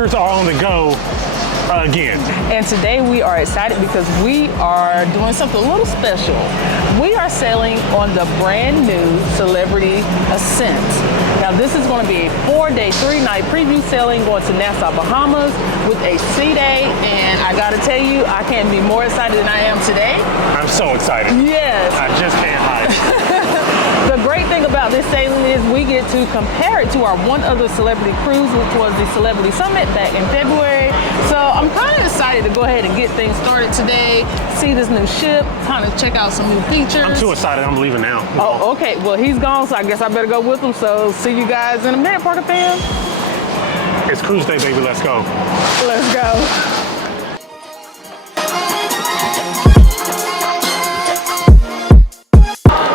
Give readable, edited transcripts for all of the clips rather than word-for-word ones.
Embarkers are on the go again. And today we are excited because we are doing something a little special. We are sailing on the brand new Celebrity Ascent. Now this is going to be a 4-day, 3-night preview sailing going to Nassau, Bahamas with a sea day. And I gotta tell you, I can't be more excited than I am today. I'm so excited. Yes. I just can't hide. The great thing about this sailing is we get to compare it to our one other celebrity cruise, which was the Celebrity Summit back in February. So I'm kind of excited to go ahead and get things started today, see this new ship, kind of check out some new features. I'm too excited. I'm leaving now. Oh, okay. Well, he's gone, so I guess I better go with him. So see you guys in a minute, Parker fam. It's cruise day, baby. Let's go. Let's go.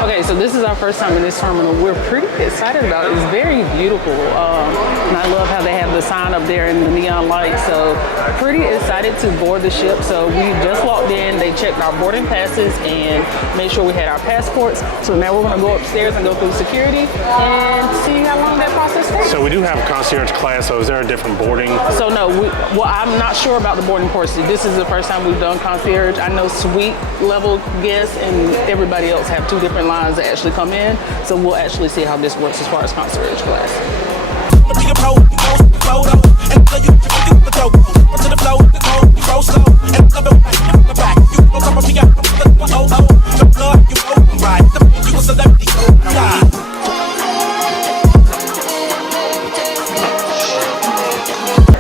Okay, so this is our first time in this terminal. We're pretty excited about it. It's very beautiful. And I love how they have the sign up there and the neon lights. So pretty excited to board the ship. So we just walked in, they checked our boarding passes and made sure we had our passports. So now we're gonna go upstairs and go through security and see how long that process takes. So we do have a concierge class, so is there a different boarding? So no, well, I'm not sure about the boarding courses. This is the first time we've done concierge. I know suite level guests and everybody else have 2 different lines that actually come in, so we'll actually see how this works as far as concierge class.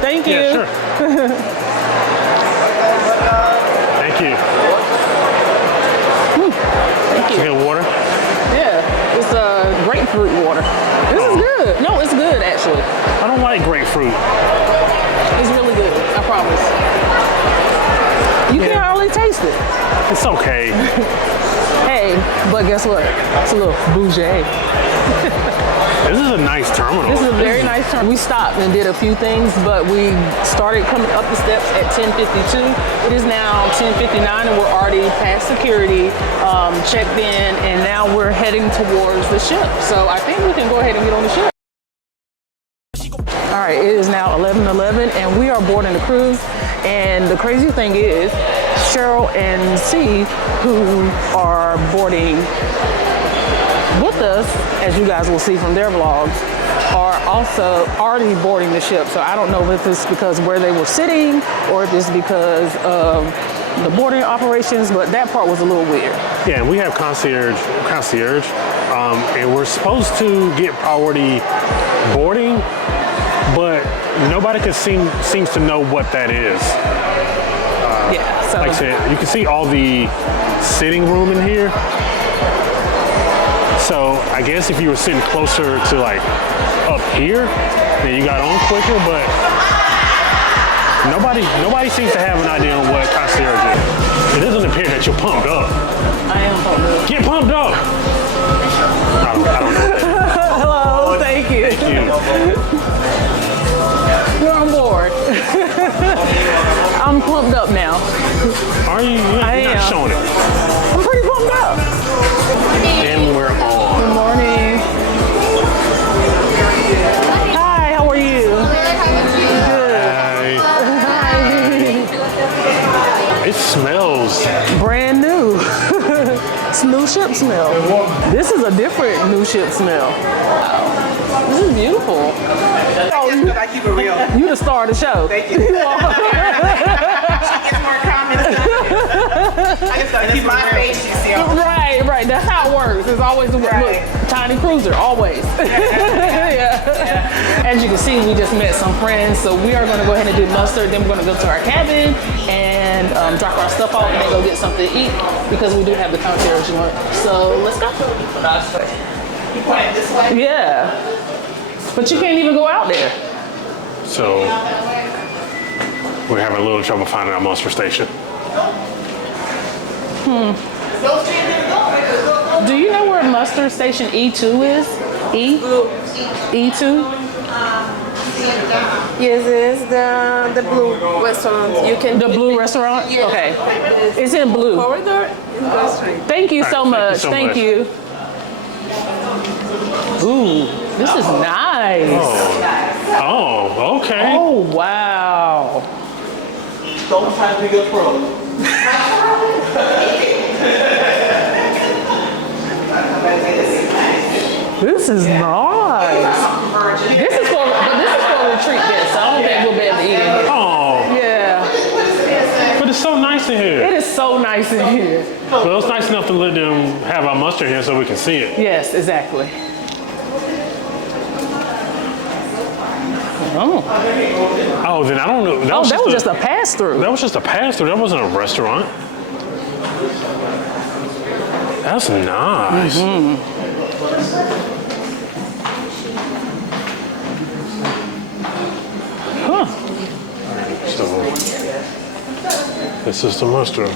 Thank you. Yeah, sure. Thank you. Thank you. Good water? Yeah, it's grapefruit water. This is good. No, it's good actually. I don't like grapefruit. It's really good, I promise. You can hardly taste it. It's okay. Hey, but guess what? It's a little bougie. This is a nice terminal. This is a very nice terminal. We stopped and did a few things, but we started coming up the steps at 10:52. It is now 10:59 and we're already past security, checked in, and now we're heading towards the ship. So I think we can go ahead and get on the ship. All right, it is now 11:11 and we are boarding the cruise. And the crazy thing is, Cheryl and C, who are boarding with us, as you guys will see from their vlogs, are also already boarding the ship. So I don't know if it's because where they were sitting or if it's because of the boarding operations, but that part was a little weird. Yeah, we have concierge, and we're supposed to get priority boarding, but nobody seems to know what that is. Yeah, so like I said, you can see all the sitting room in here. So I guess if you were sitting closer to like up here, then you got on quicker, but nobody seems to have an idea on what concierge is. It doesn't appear that you're pumped up. I am pumped up. Get pumped up! I don't know. Hello, thank you. Thank you. You're on board. I'm pumped up now. Are you? You're not showing it. I'm pretty pumped up. And we're on. Good morning. Hi, how are you? Good. Hi. It smells Brand new. It's new ship smell. This is a different new ship smell. Wow. This is beautiful. I keep it real. You the star of the show. Thank you. She gets more comments than I just keep my face, you see. Right. That's how it works. It's always the look, tiny cruiser, always. Yeah. As you can see, we just met some friends, so we are going to go ahead and do mustard. Then we're going to go to our cabin and drop our stuff off and then go get something to eat because we do have the concierge joint. So let's go. You point it this way? Yeah. But you can't even go out there. so we're having a little trouble finding our muster station. Do you know where muster station E2 is? E2? Yes, it's the blue restaurant. You can The blue restaurant? Yeah. Okay. It's in blue. corridor in the street. Thank you so much. Thank you so much. Ooh, this is nice. Oh, Oh, okay. Oh, wow. Don't try to pick up pro. This is nice. This is for a retreat guest. So I don't think we'll be able to eat it. Oh, Yeah, but it's so nice in here. it is so nice in here. Well, it's nice enough to let them have our mustard here so we can see it. Yes, exactly. Oh, Oh, then I don't know. that was just a pass through. That was just a pass-through. That wasn't a restaurant. That's nice. Huh. So, this is the mustard.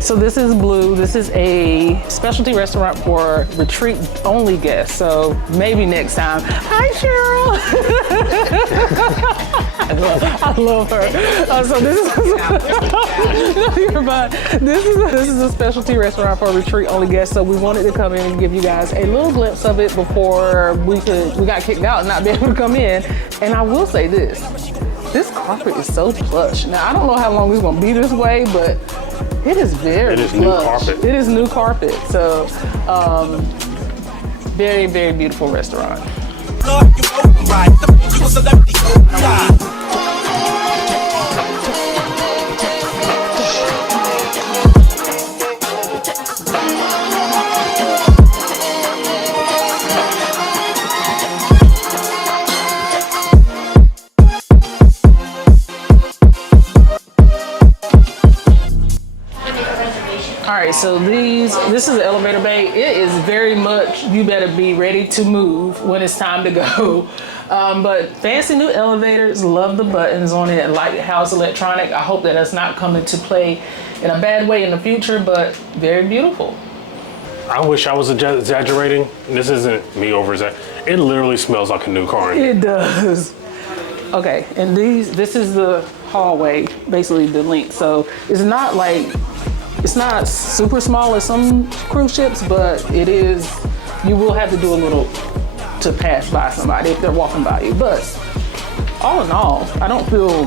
So this is Blue. This is a specialty restaurant for retreat only guests. So maybe next time. Hi, Cheryl. I love her. So this is no, you're fine. This is a specialty restaurant for retreat only guests. So we wanted to come in and give you guys a little glimpse of it before we got kicked out and not be able to come in. And I will say this carpet is so plush. Now I don't know how long it's gonna be this way, but it is very plush. New carpet. It is new carpet. So very, very beautiful restaurant. All right, so this is the elevator bay. It is very much, you better be ready to move when it's time to go. But fancy new elevators, love the buttons on it, like how it's electronic. I hope that that's not coming to play in a bad way in the future, but very beautiful. I wish I was exaggerating. This isn't me over-exaggerating. It literally smells like a new car. It does. Okay, and this is the hallway, basically the length. So it's not super small as some cruise ships, but it is, you will have to do a little to pass by somebody if they're walking by you. But all in all, I don't feel,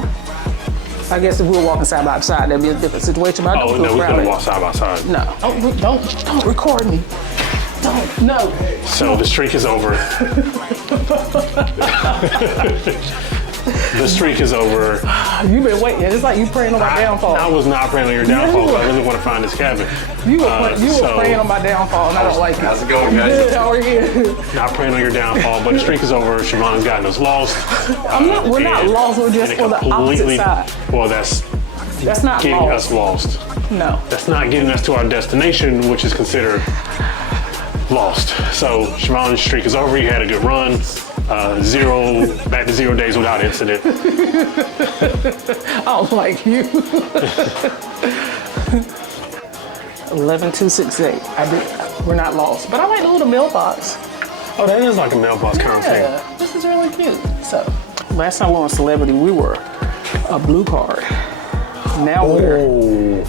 I guess if we were walking side by side, that'd be a different situation, but I don't feel no, we crowded. couldn't walk side by side. No, don't record me. Don't, no. So the streak is over. The streak is over. You've been waiting. It's like you praying on my downfall. I was not praying on your downfall, but I really want to find this cabin. You were praying on my downfall, and I don't like it. How's it going, guys? Good, how are you? Not praying on your downfall, but the streak is over. Siobhan's gotten us lost. We're not lost, we're just on the opposite side. Well, that's not getting lost. us lost. No. That's not getting us to our destination, which is considered lost. So Siobhan's streak is over. You had a good run. Back to 0 days without incident. I don't like you. 11268. We're not lost, but I like the little mailbox. Oh, that is like a mailbox kind of thing. Yeah, this is really cute. So, last time we were on Celebrity, we were a blue card. Now we're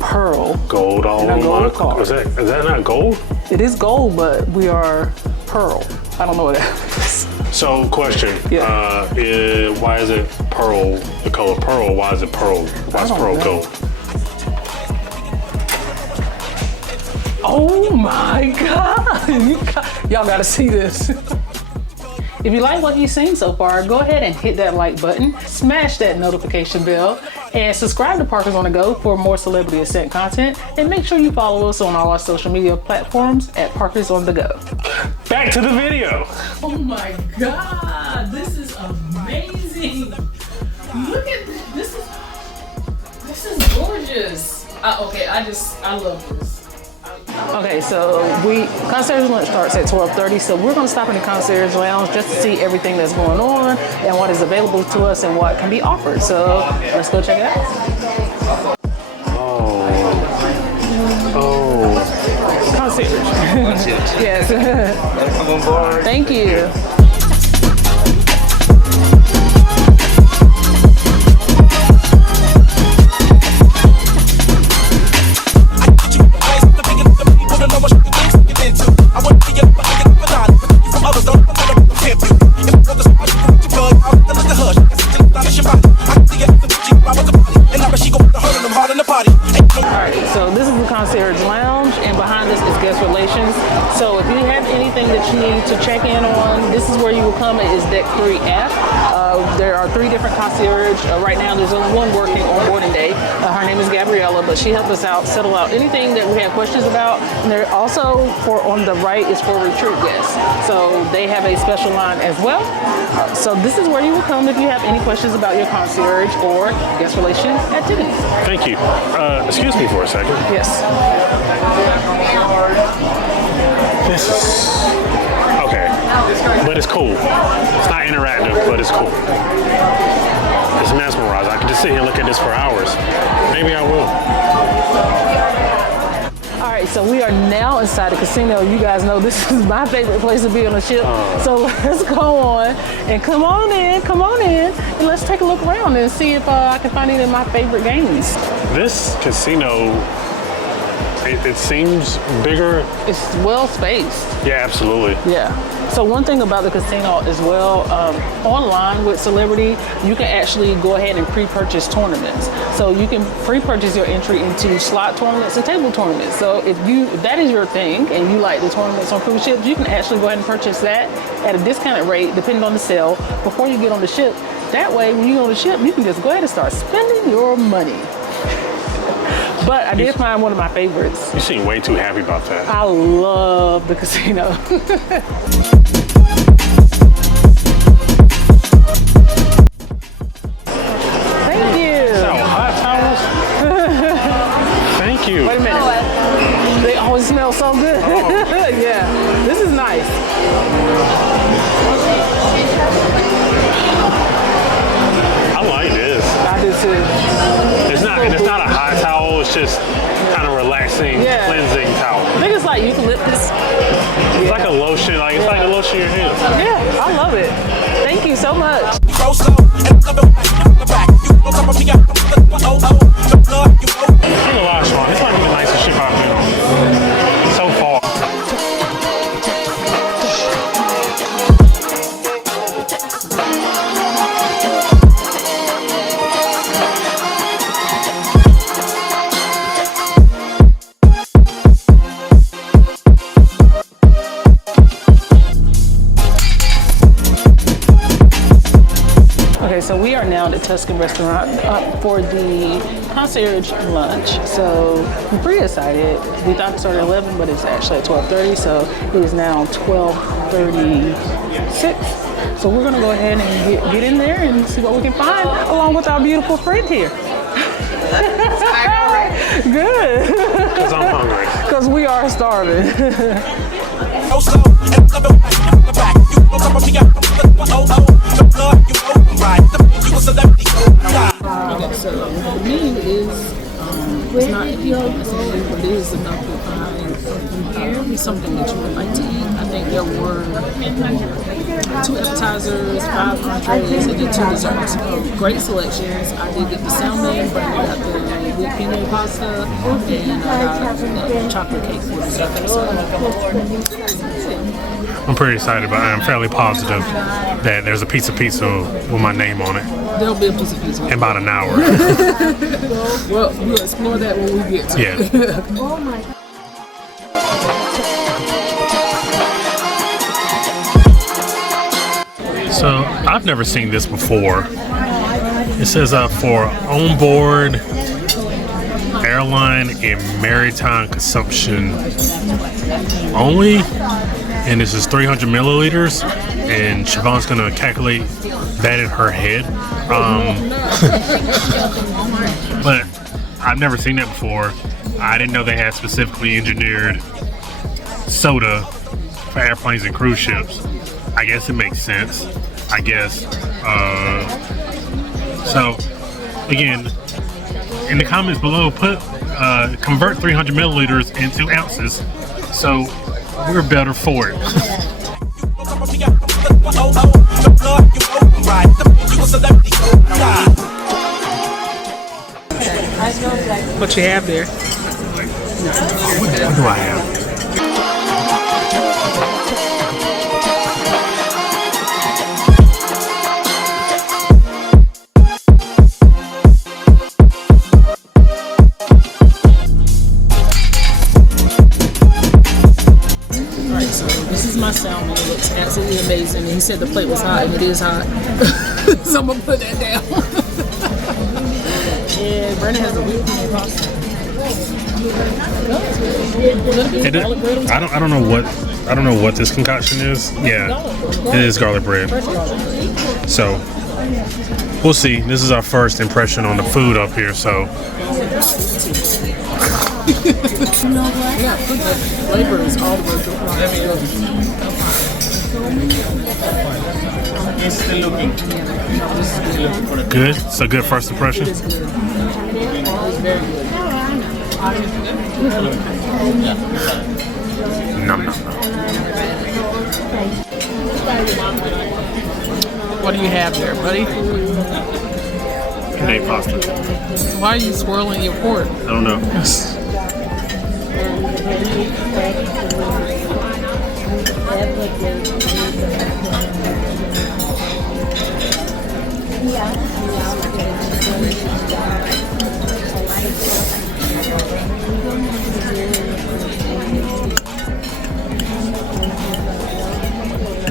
pearl. Gold all And a gold on card. Is that not gold? It is gold, but we are pearl. I don't know what that is. So, question. Yeah. Why is it pearl, the color pearl? Why is it pearl? Why is pearl gold? Oh my God. Y'all gotta see this. If you like what you've seen so far, go ahead and hit that like button, smash that notification bell, and subscribe to Parkers on the Go for more Celebrity Ascent content. And make sure you follow us on all our social media platforms at Parkers on the Go. Back to the video. Oh my God, this is amazing. Look at this. This is gorgeous. I love this. Okay, so Concierge lunch starts at 12:30, so we're gonna stop in the Concierge Lounge just to see everything that's going on and what is available to us and what can be offered. So let's go check it out. Concierge. Yes. Welcome on board. Thank you. is Deck 3F. There are 3 different concierge. Right now, there's only one working on boarding day. Her name is Gabriella, but she helped us out, settle out anything that we had questions about. And they're also, on the right, is for retreat guests. So they have a special line as well. So this is where you will come if you have any questions about your concierge or guest relation activities. Thank you. Excuse me for a second. Yes. This is okay, but it's cool. It's not interactive, but it's cool. It's mesmerizing. I can just sit here and look at this for hours. Maybe I will. All right, so we are now inside the casino. You guys know this is my favorite place to be on a ship. So let's go on and come on in, and let's take a look around and see if I can find any of my favorite games. This casino, it seems bigger. It's well spaced. Yeah, absolutely. Yeah. So one thing about the casino as well, online with Celebrity, you can actually go ahead and pre-purchase tournaments. So you can pre-purchase your entry into slot tournaments and table tournaments. So if that is your thing and you like the tournaments on cruise ships, you can actually go ahead and purchase that at a discounted rate, depending on the sale, before you get on the ship. That way, when you get on the ship, you can just go ahead and start spending your money. But I did find one of my favorites. You seem way too happy about that. I love the casino. Thank you. So, hot towels? Thank you. Wait a minute. They always smell so good. Yeah, this is nice. I like this. I do too. It's not a hot towel. It's just kind of relaxing, cleansing towel. I think it's like eucalyptus. It's like a lotion. It's like a lotion in your hands. Yeah, I love it. Thank you so much. King of Lashwan. This might be the nicest ship I've been on so far. Okay, so we are now at the Tuscan restaurant for the concierge lunch. So I'm pretty excited. We thought it started at 11, but it's actually at 12:30. So it is now 12:36. So we're gonna go ahead and get in there and see what we can find, along with our beautiful friend here. Good. Because I'm hungry. Because we are starving. Okay, so the menu is it's not Ethiopian, but it is enough to find something that you would like to eat. I think there were 2 appetizers, 5 entrees, and then 2 desserts. Great selections. I did get the salmon, but I got the penne pasta, and I got the chocolate cake for dessert. So, I'm pretty excited, but I'm fairly positive that there's a piece of pizza with my name on it. There'll be a piece of pizza. In about an hour. Well, we'll explore that when we get to it. Yeah. Oh my. So I've never seen this before. It says for onboard airline and maritime consumption only, and this is 300 milliliters, and Charvon's gonna calculate that in her head. But I've never seen that before. I didn't know they had specifically engineered soda for airplanes and cruise ships. I guess it makes sense. I guess. So again, in the comments below, convert 300 milliliters into ounces, so we're better for it. What you have there? What do I have? My salmon. It looks absolutely amazing. And he said the plate was hot and It is hot. So I'm gonna put that down. And Brandon has a whipped cream pasta. I don't know what this concoction is. Yeah, it is garlic bread. So we'll see. This is our first impression on the food up here. So Yeah, the flavor is all the way through. good. So good first impression. Nom, nom, nom. What do you have there, buddy? Canadian pasta. Why are you swirling your pork? I don't know.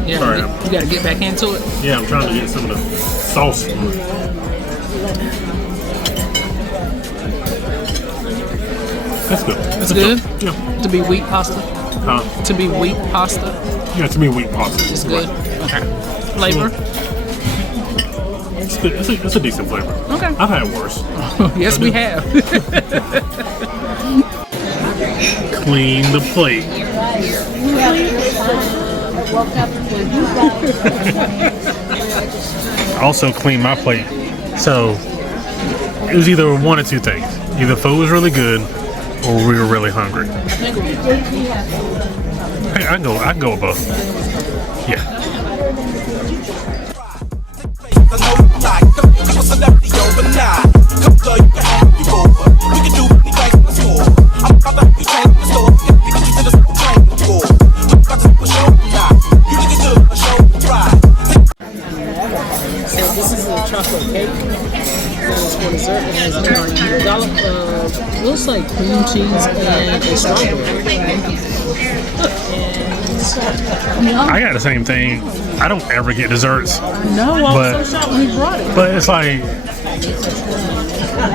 Yeah, Sorry. you gotta get back into it. Yeah, I'm trying to get some of the sauce from it. That's good. It's good? Yeah. To be wheat pasta? Huh? To be wheat pasta? Yeah, to me, wheat pasta. It's good. Okay. Flavor? It's good. It's a decent flavor. Okay. I've had worse. Yes, we have. Clean the plate. I also cleaned my plate. So it was either one of two things. Either food was really good or we were really hungry. Hey, I can go with both. Yeah. So this is a chocolate cake. It's for dessert. It has looks like cream cheese and a strawberry. I got the same thing. I don't ever get desserts. No, I was so shocked when he brought it. But it's like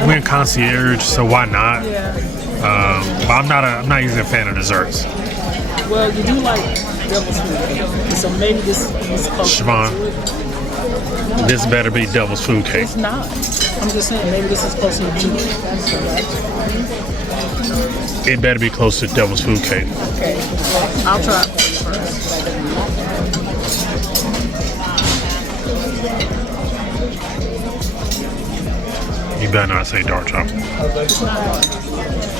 we're in Concierge, so why not? But I'm not usually a fan of desserts. Well, you do like devil's food cake, so maybe this is close Charvon, to it. this better be devil's food cake. It's not. I'm just saying maybe this is closer to you. It better be close to devil's food cake. Okay, I'll try it first. You better not say dark chocolate.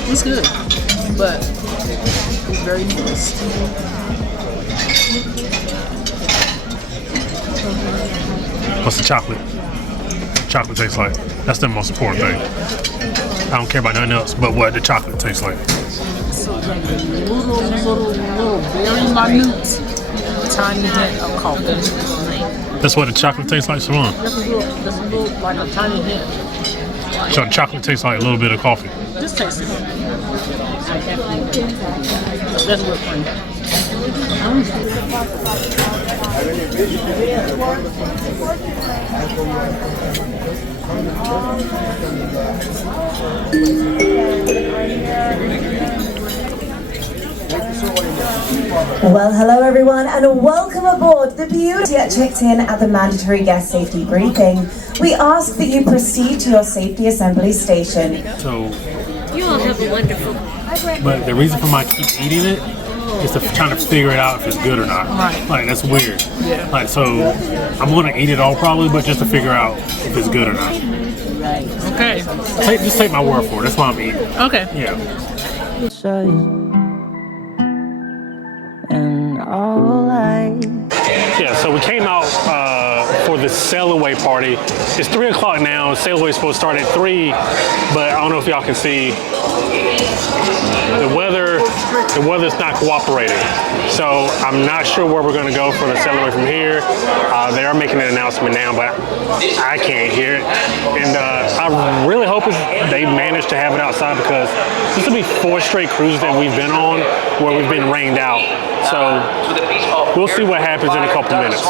It's good, but it's very moist. What's the chocolate? Chocolate tastes like. That's the most important thing. I don't care about nothing else but what the chocolate tastes like. So little very minute, tiny hint of coffee. That's what the chocolate tastes like, Simone. Just a little, like a tiny hint. So the chocolate tastes like a little bit of coffee. Just taste it. That's whipped cream. Well, hello everyone and welcome aboard the beauty. Yet checked in at the mandatory guest safety briefing. We ask that you proceed to your safety assembly station. So, You all have a wonderful. but the reason for my keep eating it is to trying to figure it out if it's good or not. Right. Like that's weird. Yeah. Like so, I'm gonna eat it all probably, but just to figure out if it's good or not. Okay. Just take my word for it. That's why I'm eating. Okay. Yeah. And all I Yeah, so we came out for the sail away party. It's 3 o'clock now. Sail away is supposed to start at 3, but I don't know if y'all can see. The weather's not cooperating. So I'm not sure where we're gonna go for the sail away from here. They are making an announcement now, but I can't hear it. And I really hope they manage to have it outside because this will be 4 straight cruises that we've been on where we've been rained out. So we'll see what happens in a couple minutes.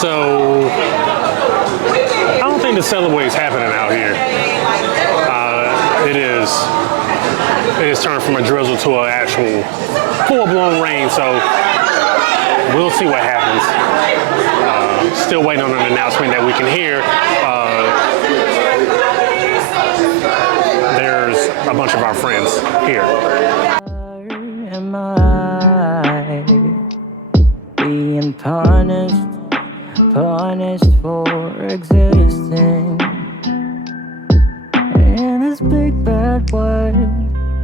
So I don't think the Celebrity is happening out here. It is turned from a drizzle to an actual full-blown rain. So we'll see what happens. Still waiting on an announcement that we can hear. There's a bunch of our friends here. Am I being punished for existing in this big bad world,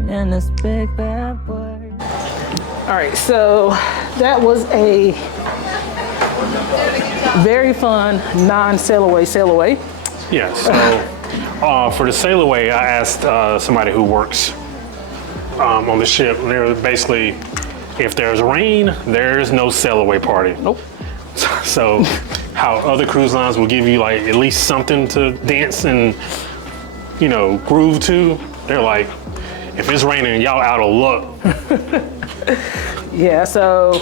in this big bad world? All right, so that was a very fun non-sail away. Yeah, so for the sail away, I asked somebody who works on the ship. They're basically, if there's rain, there's no sail away party. Nope. So how other cruise lines will give you like at least something to dance and, you know, groove to, they're like, if it's raining, y'all out of luck. Yeah, so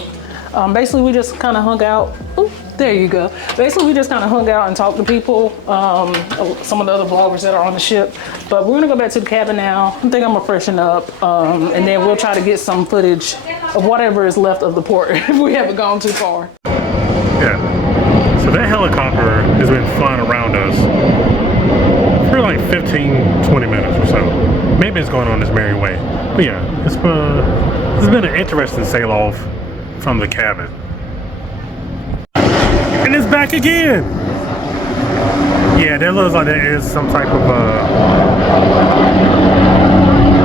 basically we just kind of hung out. Ooh, there you go. Basically we just kind of hung out and talked to people, some of the other vloggers that are on the ship. But we're gonna go back to the cabin now. I think I'm gonna freshen up, and then we'll try to get some footage of whatever is left of the port if we haven't gone too far. Yeah, so that helicopter has been flying around us for like 15-20 minutes or so. Maybe it's going on this merry way. But yeah, it's been an interesting sail off from the cabin. And it's back again! Yeah, that looks like there is some type of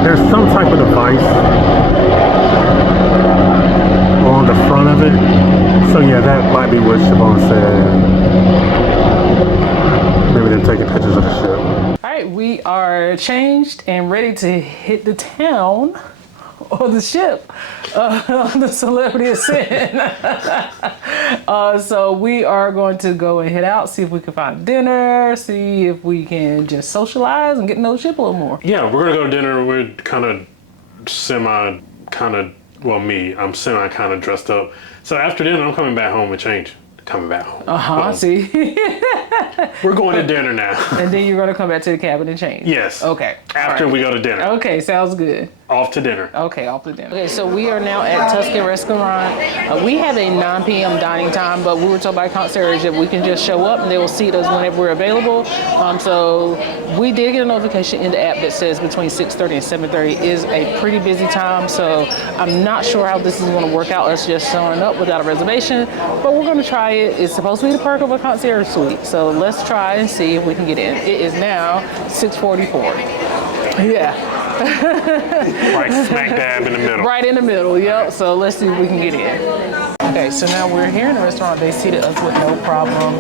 there's some type of device on the front of it. So yeah, that might be what Charvon said. Maybe they're taking pictures of the ship. All right, we are changed and ready to hit the town or the ship on the Celebrity Ascent. So we are going to go and head out, see if we can find dinner, see if we can just socialize and get to know the ship a little more. Yeah, we're gonna go to dinner. We're well, me, I'm semi kind of dressed up. So after dinner, I'm coming back home and change. Coming back home. See? We're going to dinner now. And then you're going to come back to the cabin and change? Yes. Okay. After we go to dinner. Okay, sounds good. Off to dinner. Okay, off to dinner. Okay, so we are now at Tuscan restaurant. We have a 9 p.m. dining time, but we were told by Concierge that we can just show up and they will seat us whenever we're available. So we did get a notification in the app that says between 6:30 and 7:30 is a pretty busy time. So I'm not sure how this is going to work out. Us just showing up without a reservation, but we're going to try it. It's supposed to be the perk of a concierge suite. So let's try and see if we can get in. It is now 6:44. Yeah. Right smack dab in the middle. Right in the middle, yep. So let's see if we can get in. Okay, so now we're here in the restaurant. They seated us with no problem.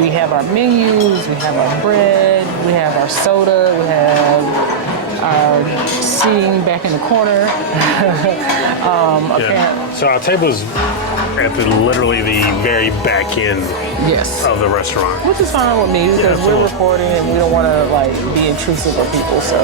We have our menus, we have our bread, we have our soda, we have our seating back in the corner. Yeah. So our table is at literally the very back end of the restaurant. Which is fine with me because we're recording and we don't want to like be intrusive of people, so.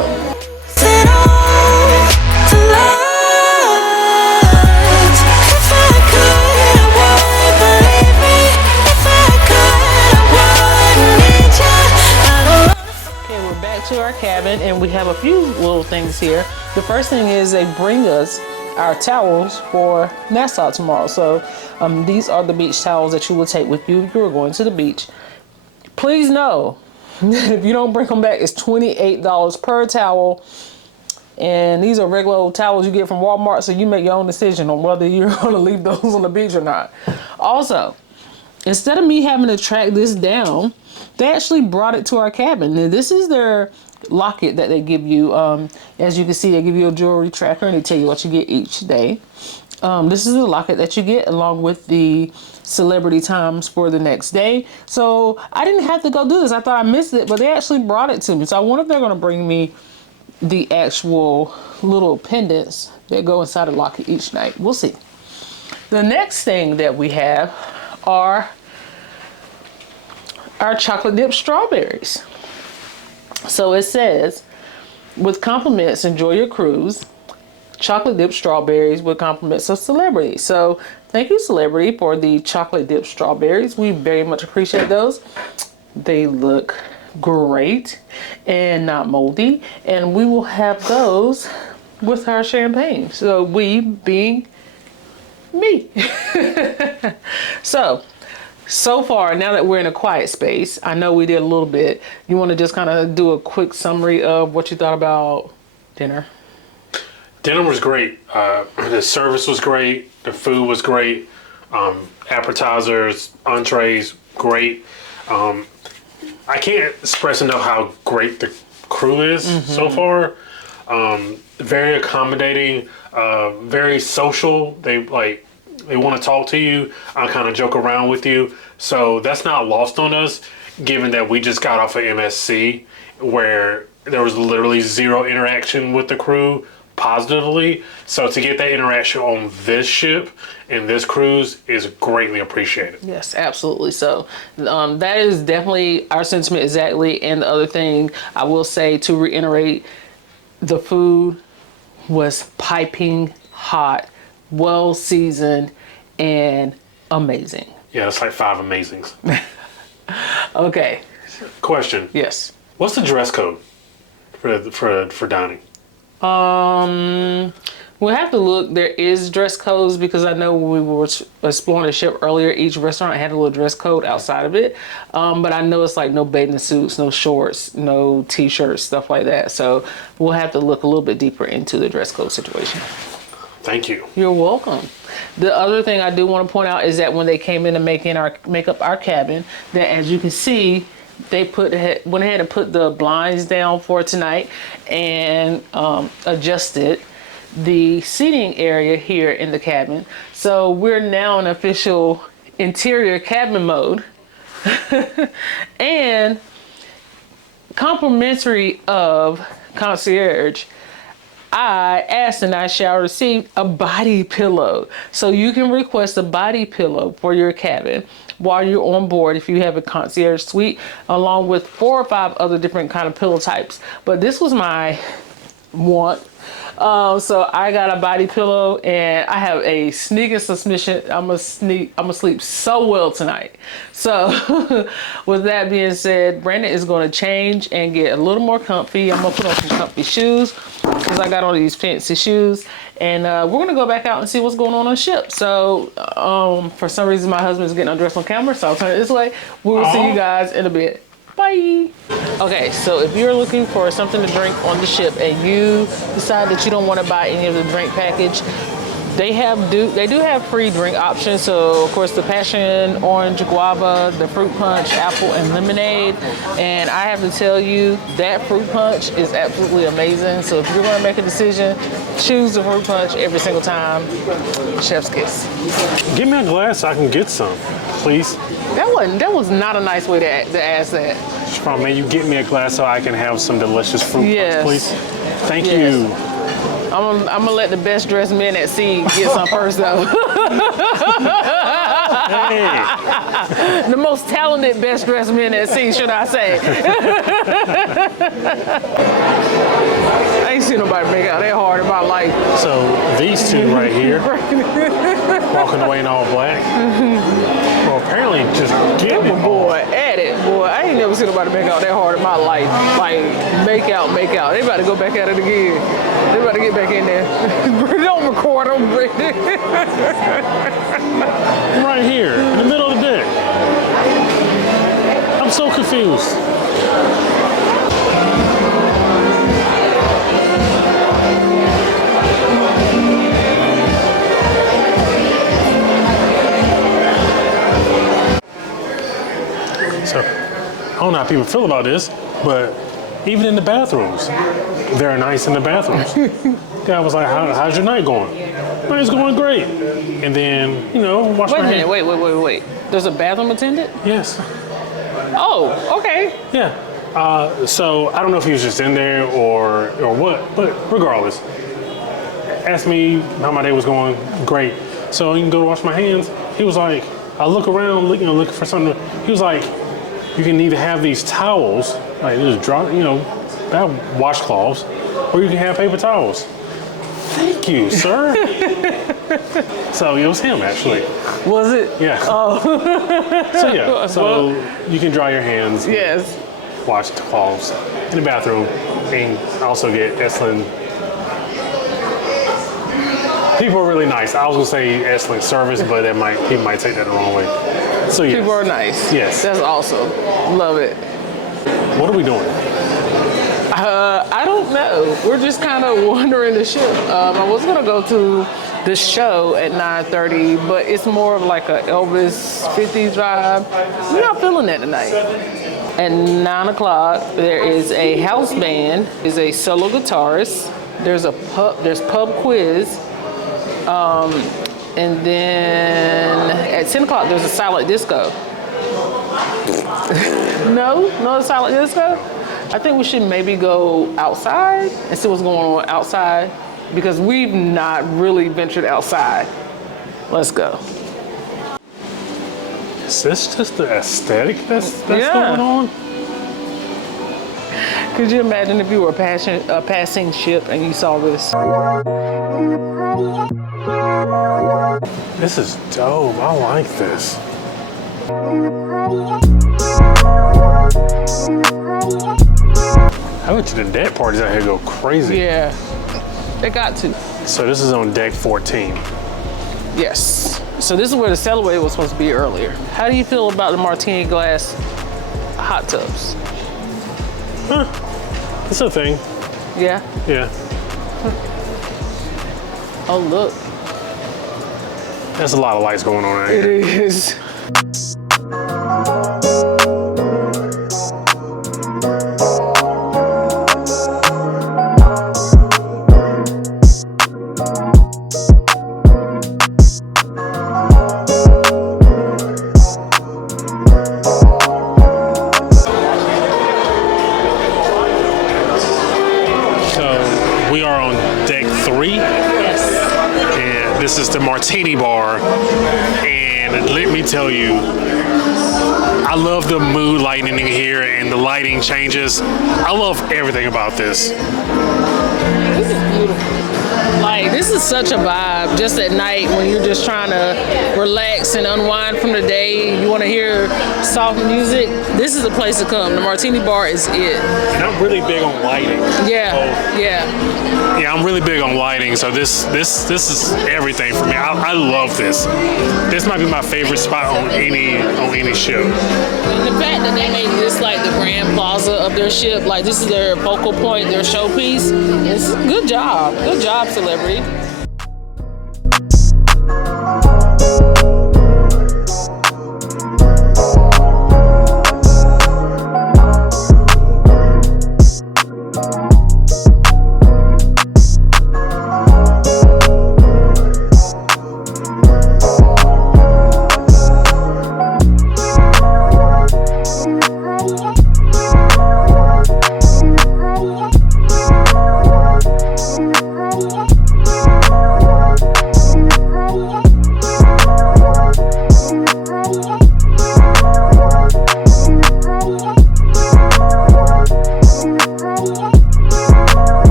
To our cabin, and we have a few little things here. The first thing is they bring us our towels for Nassau tomorrow. So these are the beach towels that you will take with you if you're going to the beach. Please know if you don't bring them back, it's $28 per towel, and these are regular old towels you get from Walmart, so you make your own decision on whether you're going to leave those on the beach or not. Also, instead of me having to track this down, they actually brought it to our cabin. Now, this is their locket that they give you. As you can see, they give you a jewelry tracker and they tell you what you get each day. This is the locket that you get along with the celebrity times for the next day. So I didn't have to go do this. I thought I missed it, but they actually brought it to me. So I wonder if they're going to bring me the actual little pendants that go inside the locket each night. We'll see. The next thing that we have are our chocolate dipped strawberries. So it says, with compliments, enjoy your cruise. chocolate dipped strawberries with compliments of Celebrity. So thank you, Celebrity, for the chocolate dipped strawberries. We very much appreciate those. They look great and not moldy, and we will have those with our champagne. So we being me. So far, now that we're in a quiet space, I know we did a little bit. You want to just kind of do a quick summary of what you thought about dinner? Dinner was great. The service was great. The food was great. Appetizers, entrees, great. I can't express enough how great the crew is so far. Very accommodating, very social. They want to talk to you, kind of joke around with you. So that's not lost on us, given that we just got off of MSC, where there was literally zero interaction with the crew positively. So to get that interaction on this ship and this cruise is greatly appreciated. Yes, absolutely. So that is definitely our sentiment exactly. And the other thing I will say, to reiterate, the food was piping hot, well seasoned, and amazing. Yeah, it's like 5 amazings. Okay. Question. Yes. What's the dress code for dining? We'll have to look. There is dress codes, because I know when we were exploring the ship earlier, each restaurant had a little dress code outside of it. But I know it's like no bathing suits, no shorts, no t-shirts, stuff like that. So we'll have to look a little bit deeper into the dress code situation. Thank you. You're welcome. The other thing I do want to point out is that when they came in to make up our cabin, that as you can see, they went ahead and put the blinds down for tonight and adjusted the seating area here in the cabin. So we're now in official interior cabin mode. And complimentary of Concierge, I asked and I shall receive a body pillow. So you can request a body pillow for your cabin while you're on board if you have a concierge suite, along with 4 or 5 other different kind of pillow types. But this was my want. So I got a body pillow, and I have a sneaking suspicion I'm gonna sleep so well tonight. So with that being said, Brandon is going to change and get a little more comfy. I'm gonna put on some comfy shoes, because I got on these fancy shoes, and we're gonna go back out and see what's going on the ship. So for some reason my husband's getting undressed on camera, so I'll turn it this way. We'll see you guys in a bit. Bye. Okay, so if you're looking for something to drink on the ship and you decide that you don't want to buy any of the drink package, they do have free drink options. So of course the passion orange, guava, the fruit punch, apple, and lemonade. And I have to tell you, that fruit punch is absolutely amazing. So if you're going to make a decision, choose the fruit punch every single time. Chef's kiss. Give me a glass so I can get some, please. That was not a nice way to ask that. Charvon, may you get me a glass so I can have some delicious fruit punch, please? Thank Yes. you. I'm gonna let the best dressed men at sea get some first, though. Hey. The most talented, best dressed men at sea, should I say? I ain't seen nobody make out that hard in my life. So these two right here, walking away in all black. Well, apparently just getting it. Boy, at it, boy. I ain't never seen nobody make out that hard in my life. Like, make out. They about to go back at it again. They about to get back in there. Don't record them, Brittany. Right here, in the middle of the deck. I'm so confused. So, I don't know how people feel about this, but even in the bathrooms, they're nice in the bathrooms. Guy was like, how's your night going? Night's going great. And then, wash my hands. Wait a minute, wait. There's a bathroom attendant? Yes. Oh, okay. Yeah. So I don't know if he was just in there or what, but regardless, asked me how my day was going. Great. So you can go to wash my hands. He was like, I look around, looking for something. He was like, you can either have these towels, like just drop, washcloths, or you can have paper towels. Thank you, sir. So it was him, actually. Was it? Yeah. Oh. So yeah. So you can dry your hands. Yes. Wash the clothes in the bathroom, and also get excellent. People are really nice. I was gonna say excellent service, but people might take that the wrong way. So yeah. People are nice. Yes. That's awesome. Love it. What are we doing? I don't know. We're just kind of wandering the ship. I was gonna go to the show at 9:30, but it's more of like a Elvis 50s vibe. We're not feeling that tonight. At 9 o'clock, there is a house band, is a solo guitarist. There's pub quiz, and then at 10 o'clock there's a silent disco. No silent disco. I think we should maybe go outside and see what's going on outside because we've not really ventured outside. Let's go. Is this just the aesthetic that's going on? Could you imagine if you were a passing ship and you saw this? This is dope. I like this. I went to the deck parties out here go crazy. Yeah, they got to. So this is on deck 14. Yes. So this is where the Celebrity was supposed to be earlier. How do you feel about the Martini glass hot tubs? Huh. It's a thing. Yeah? Yeah. Oh, look. There's a lot of lights going on out here. It is. This is the Martini bar, and let me tell you, I love the mood lighting in here and the lighting changes. I love everything about this. This is beautiful. Like, this is such a vibe just at night when you're just trying to relax and unwind from the day. You want to hear soft music. This is a place to come. The Martini bar is it. And I'm really big on lighting. Yeah, yeah. Yeah, I'm really big on lighting, so this is everything for me. I love this. This might be my favorite spot on any ship. And the fact that they made this like the grand plaza of their ship, like this is their focal point, their showpiece. It's good job. Good job, Celebrity.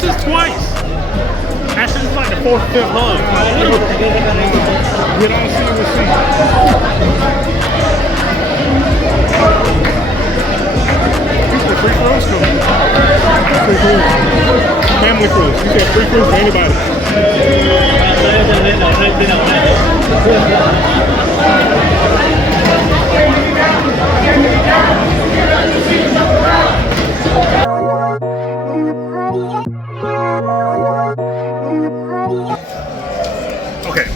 This is twice. Actually, it's like the 4th or 5th love. Get on, see, we'll see. Free cruise coming. Free cruise. Family cruise. You said free cruise for anybody. Okay.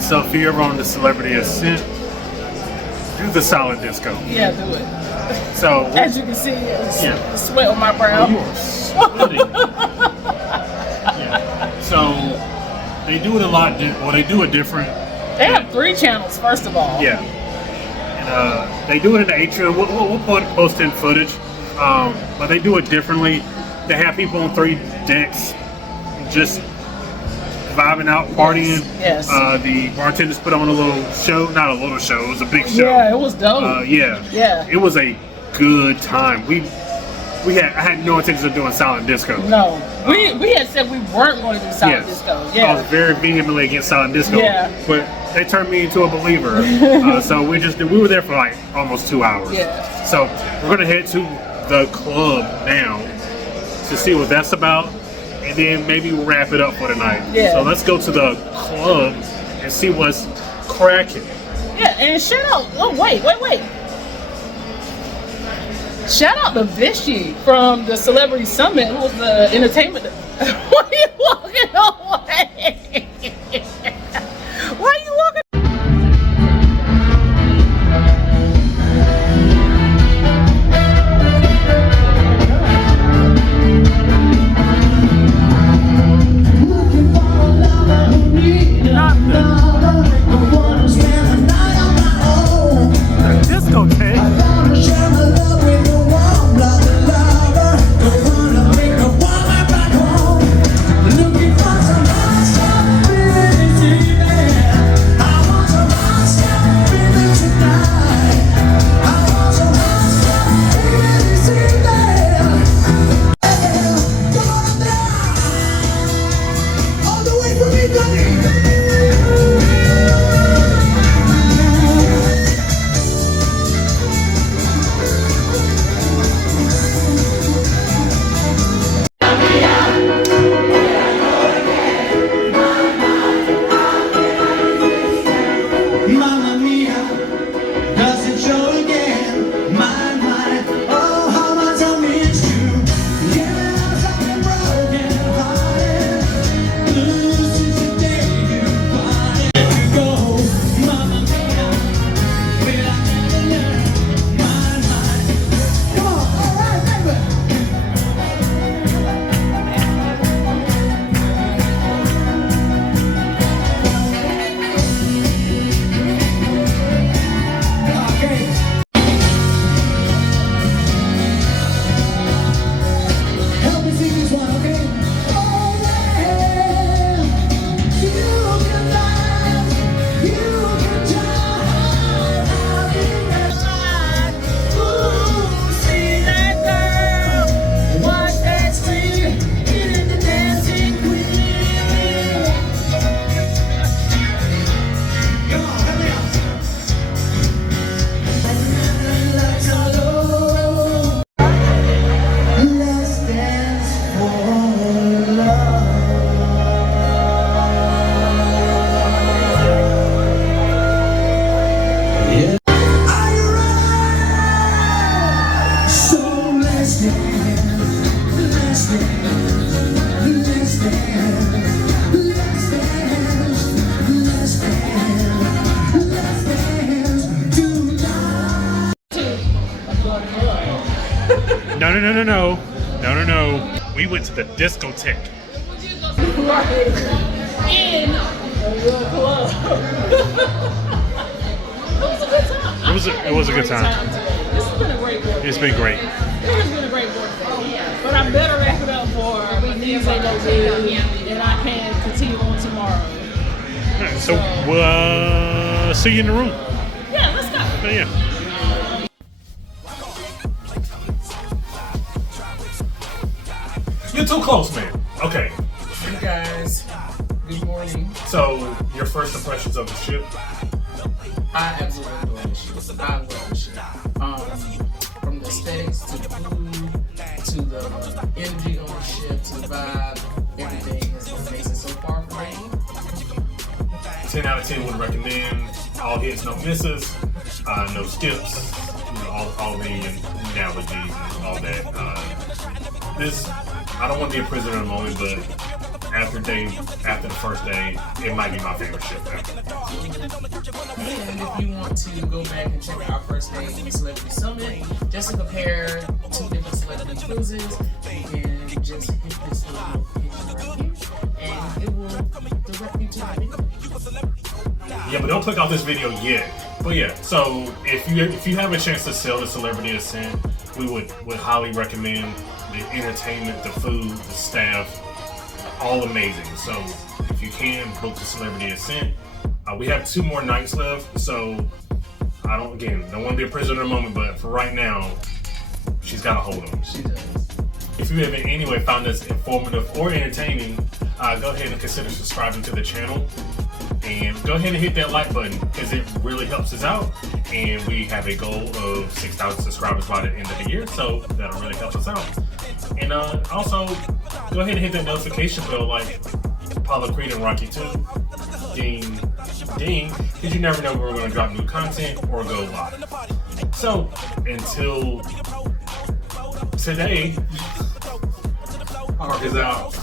So if you're ever on the Celebrity Ascent, do the silent disco. Yeah, do it. So As you can see, it's Yeah. the sweat on my brow. you are sweating. Yeah. So they do it a lot. Well, they do it different. They have 3 channels, first of all. Yeah. And they do it in the atrium. We'll post in footage. But they do it differently. They have people on 3 decks, just vibing out, partying. Yes. The bartenders put on a little show. Not a little show. It was a big show. Yeah, it was dope. Yeah. Yeah. It was a good time. I had no intention of doing silent disco. No. We had said we weren't going to do silent Yes. disco. I was Yeah. very vehemently against silent disco. Yeah. But they turned me into a believer. So we were there for like almost 2 hours. Yeah. So we're gonna head to the club now to see what that's about, and then maybe we'll wrap it up for the night. Yeah. So let's go to the club and see what's cracking. Yeah, and shout out. Oh, wait. Shout out to Vichy from the Celebrity Summit, who was the entertainment. Why are you walking away? Why are you walking? Discotheque. Mamma mia, does it show again? My, oh, how much I miss you. Yes, I've been broken hearted. Blue since the day you wanted to go. Mamma mia, will I never learn? My, come on, all right, baby. Help me sing this one, okay? Oh, yeah. You can laugh, you can die. I'll be alive. Ooh, see that girl. Watch that scream. Get the dancing queen. Come on, help me out. Lights are low. Let's dance for love. Yeah. Are you ready? So let's dance, let's dance, let's dance, let's dance, let's dance, let's dance tonight. No. We went to the discotheque. In the club. It was a good time. This has been a great work. It's been great. It has been a great work day. But I better wrap it up for these ain't no good, and I can continue on tomorrow. All right, so we'll see you in the room. Yeah, let's go. Yeah. YouTube Too close, man. Okay. Hey guys, good morning. So, your first impressions of the ship? I absolutely adore the ship. I love the ship. From the aesthetics to the food to the energy on the ship to the vibe, everything has been amazing so far for me. 10 out of 10 would recommend. All hits, no misses, no skips, all the analogies and all that. This, I don't want to be a prisoner of the moment, but after the first day, it might be my favorite ship ever. And if you want to go back and check out our first day in Celebrity Summit, just to compare two different celebrity cruises, you can just hit this little notification right here, and it will direct you to the video. Yeah, but don't click off this video yet. But yeah, so if you have a chance to sail the Celebrity Ascent, we would highly recommend. The entertainment, the food, the staff, all amazing. So if you can, book the Celebrity Ascent. We have 2 more nights left, so I don't want to be a prisoner of the moment, but for right now, she's got a hold on. She does. If you have in any way found this informative or entertaining, go ahead and consider subscribing to the channel. And go ahead and hit that like button because it really helps us out. And we have a goal of 6,000 subscribers by the end of the year, so that'll really help us out. And also, go ahead and hit that notification bell like Paula Creed and Rocky 2. Ding, ding, because you never know when we're going to drop new content or go live. So, until today, Park is out.